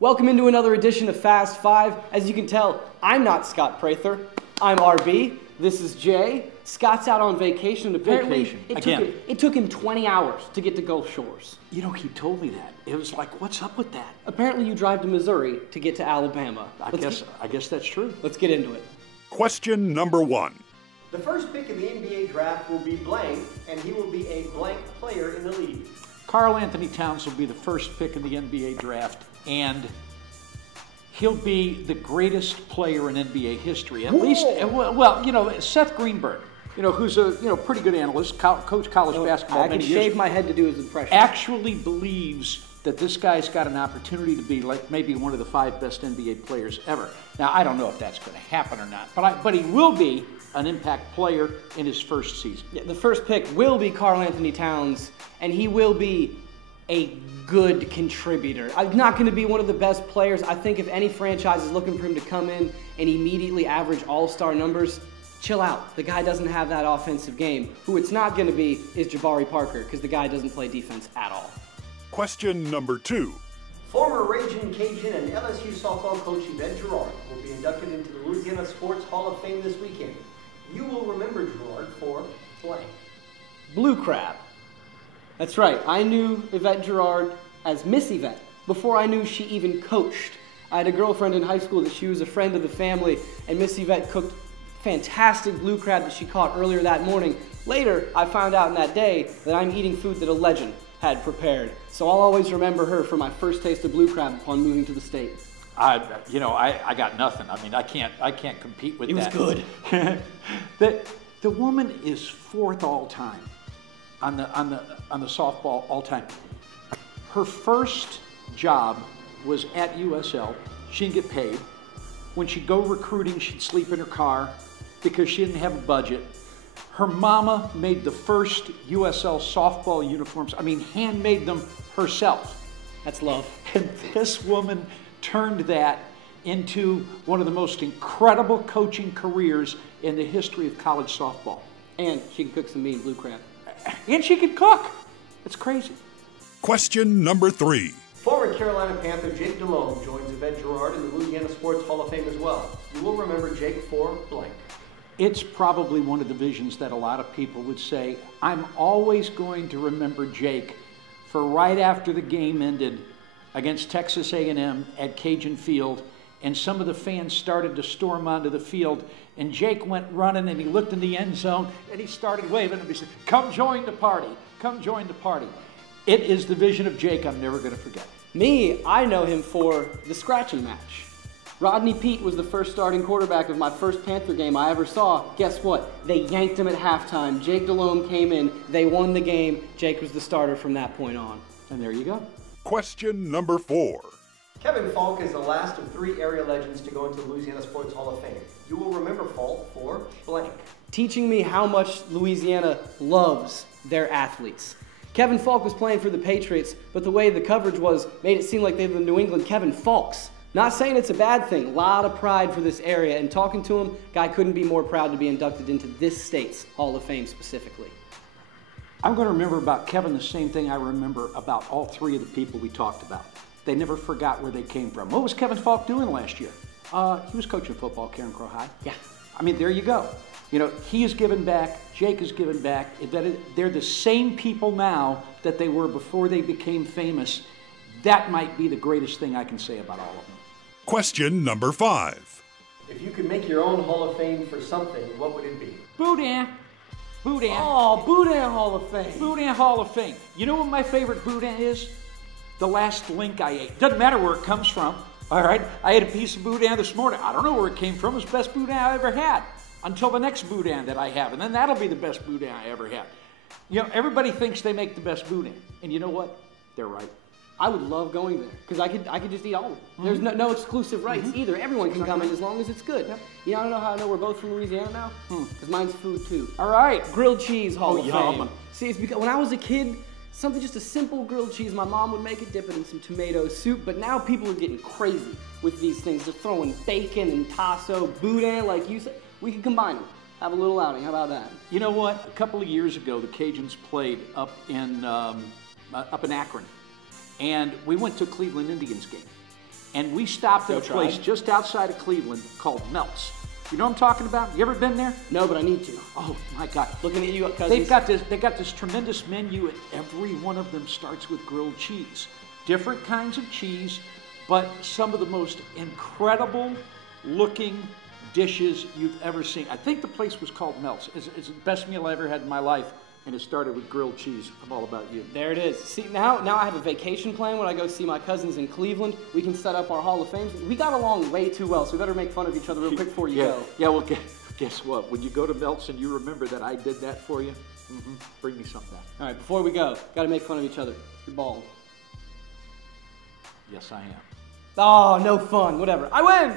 Welcome into another edition of Fast Five. As you can tell, I'm not Scott Prather. I'm RB. This is Jay. Scott's out on vacation. Apparently, it took him 20 hours to get to Gulf Shores. You know, he told me that. It was like, what's up with that? Apparently, you drive to Missouri to get to Alabama. I guess that's true. Let's get into it. Question number 1. The first pick in the NBA draft will be blank, and he will be a blank player in the league. Karl Anthony Towns will be the first pick in the NBA draft, and he'll be the greatest player in NBA history. At least, well, you know, Seth Greenberg, you know, who's a pretty good analyst, coached college basketball. I can shave my head to do his impression. Actually believes that this guy's got an opportunity to be like maybe one of the 5 best NBA players ever. Now, I don't know if that's going to happen or not, but he will be an impact player in his first season. Yeah, the first pick will be Karl Anthony Towns, and he will be a good contributor. I'm not going to be one of the best players. I think if any franchise is looking for him to come in and immediately average all-star numbers, chill out. The guy doesn't have that offensive game. Who it's not going to be is Jabari Parker, because the guy doesn't play defense at all. Question number 2. Former Raging Cajun and LSU softball coach Yvette Girouard will be inducted into the Louisiana Sports Hall of Fame this weekend. You will remember Girouard for blank. Blue crab. That's right. I knew Yvette Girouard as Miss Yvette before I knew she even coached. I had a girlfriend in high school that she was a friend of the family, and Miss Yvette cooked fantastic blue crab that she caught earlier that morning. Later, I found out in that day that I'm eating food that a legend had prepared. So I'll always remember her for my first taste of blue crab upon moving to the state. I got nothing. I mean, I can't compete with that. It was good. The woman is 4th all time on the softball all time. Her first job was at USL. She didn't get paid. When she'd go recruiting, she'd sleep in her car because she didn't have a budget. Her mama made the first USL softball uniforms. I mean, handmade them herself. That's love. And this woman turned that into one of the most incredible coaching careers in the history of college softball. And she can cook some mean blue crab. And she can cook. It's crazy. Question number 3. Former Carolina Panther Jake Delhomme joins Yvette Girouard in the Louisiana Sports Hall of Fame as well. You will remember Jake for blank. It's probably one of the divisions that a lot of people would say, I'm always going to remember Jake for right after the game ended against Texas A&M at Cajun Field, and some of the fans started to storm onto the field, and Jake went running, and he looked in the end zone, and he started waving, and he said, come join the party, come join the party. It is the vision of Jake I'm never going to forget. Me, I know him for the scratching match. Rodney Peete was the first starting quarterback of my first Panther game I ever saw. Guess what? They yanked him at halftime. Jake Delhomme came in. They won the game. Jake was the starter from that point on. And there you go. Question number 4. Kevin Faulk is the last of 3 area legends to go into the Louisiana Sports Hall of Fame. You will remember Faulk for blank. Teaching me how much Louisiana loves their athletes. Kevin Faulk was playing for the Patriots, but the way the coverage was made it seem like they were the New England Kevin Faulks. Not saying it's a bad thing. A lot of pride for this area, and talking to him, guy couldn't be more proud to be inducted into this state's Hall of Fame specifically. I'm going to remember about Kevin the same thing I remember about all 3 of the people we talked about. They never forgot where they came from. What was Kevin Faulk doing last year? He was coaching football at Karen Crow High. Yeah. I mean, there you go. You know, he has given back, Jake has given back. They're the same people now that they were before they became famous. That might be the greatest thing I can say about all of them. Question number 5. If you could make your own Hall of Fame for something, what would it be? Boudin. Boudin. Oh, Boudin Hall of Fame. Boudin Hall of Fame. You know what my favorite Boudin is? The last link I ate. Doesn't matter where it comes from. All right? I ate a piece of Boudin this morning. I don't know where it came from. It's the best Boudin I ever had. Until the next Boudin that I have. And then that'll be the best Boudin I ever had. You know, everybody thinks they make the best Boudin. And you know what? They're right. I would love going there because I could just eat all of it. There's no exclusive rights either. Everyone can come in as long as it's good. Yep. You know, I don't know how I know we're both from Louisiana now? Because mine's food too. All right. Grilled cheese Hall of yum. Fame. See, it's because when I was a kid, something just a simple grilled cheese, my mom would make it, dip it in some tomato soup, but now people are getting crazy with these things. They're throwing bacon and tasso, Boudin, like you said. We could combine them. Have a little outing. How about that? You know what? A couple of years ago, the Cajuns played up in Akron. And we went to a Cleveland Indians game. and we stopped at a place just outside of Cleveland called Melt's. You know what I'm talking about? You ever been there? No, but I need to. Oh my God! Looking at you, cousins. They got this tremendous menu, and every one of them starts with grilled cheese. Different kinds of cheese, but some of the most incredible looking dishes you've ever seen. I think the place was called Melt's. It's the best meal I ever had in my life, and it started with grilled cheese. I'm all about you. There it is. See, now I have a vacation plan when I go see my cousins in Cleveland. We can set up our Hall of Fame. We got along way too well, so we better make fun of each other real quick before you go. Yeah, well, guess what? When you go to Melt's and you remember that I did that for you, bring me something back. All right, before we go, got to make fun of each other. You're bald. Yes, I am. Oh, no fun. Whatever. I win!